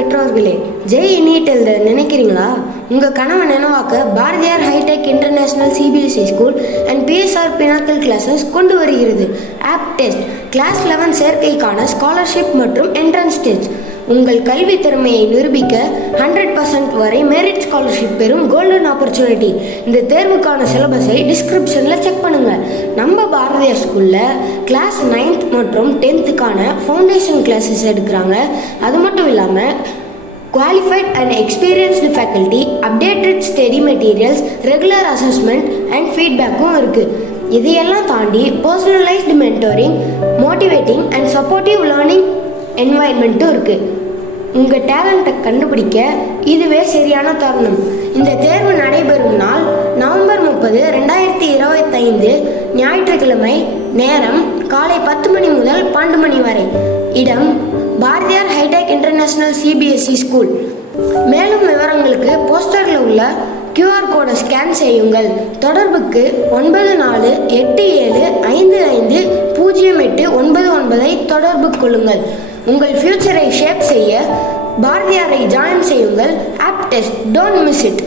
பெற்றோர்களே, ஜெய் நீட் எழுத நினைக்கிறீங்களா? உங்கள் கனவை நினைவாக்க Bharathiyar hitech international CBSE school and BSR pinnacle classes கொண்டு வருகிறது. ஆப் டெஸ்ட், கிளாஸ் 11 சேர்க்கைக்கான ஸ்காலர்ஷிப் மற்றும் என்ட்ரன்ஸ் டெஸ்ட். உங்கள் கல்வி திறமையை நிரூபிக்க 100% வரை மெரிட் ஸ்காலர்ஷிப் பெறும் கோல்டன் ஆப்பர்ச்சுனிட்டி. இந்த தேர்வுக்கான சிலபஸை டிஸ்கிரிப்ஷனில் செக் பண்ணுங்கள். நம்ம பாரதியார் ஸ்கூலில் கிளாஸ் 9th மற்றும் 10th ஃபவுண்டேஷன் கிளாஸஸ் எடுக்கிறாங்க. அது மட்டும் இல்லாமல் qualified and experienced faculty, updated study materials, regular assessment and ஃபீட்பேக்கும் இருக்குது. இதையெல்லாம் தாண்டி personalised mentoring, motivating and supportive learning என்வாயன்மெண்ட்டும் இருக்குது. உங்கள் டேலண்ட்டை கண்டுபிடிக்க இதுவே சரியான தருணம். இந்த தேர்வு நடைபெறும் நாள் நவம்பர் 30, 2025 ஞாயிற்றுக்கிழமை. நேரம் காலை 10 மணி முதல் 12 மணி வரை. இடம் Bharathiyar hitech international CBSE school. மேலும் விவரங்களுக்கு போஸ்டரில் உள்ள QR கோடை ஸ்கேன் செய்யுங்கள். தொடர்புக்கு 9487550899 தொடர்பு கொள்ளுங்கள். உங்கள் ஃபியூச்சரை ஷேப் செய்ய பாரதியாரை ஜாயின் செய்யுங்கள். App test, don't miss it.